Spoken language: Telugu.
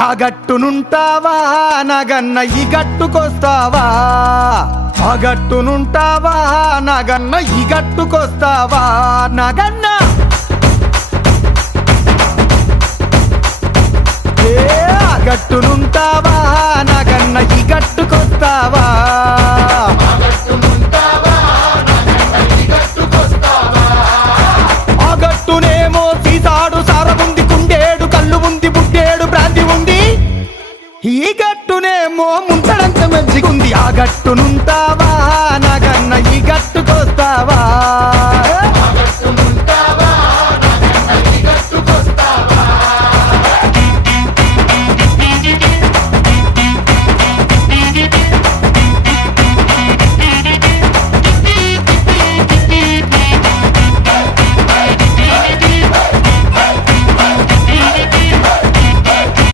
ఆ గట్టునుంటావా నగన్న ఈ గట్టుకొస్తావా? ఆ గట్టునుంటావా నగన్న ఈ గట్టుకొస్తావా? నగన్న ఆ గట్టునుంటావా నగన్న ఈ గట్టుకొస్తావా? ఆ గట్టునేమో సీసాడు సారముంది, కుండేడు కళ్ళు ఉంది, బుడ్డేడు బ్రాంతి ఉంది. ఈ గట్టునేమో ముంతడంత మంచిగుంది. ఆ గట్టునుంటావా నగన్న ఈ గట్టుకొస్తావా?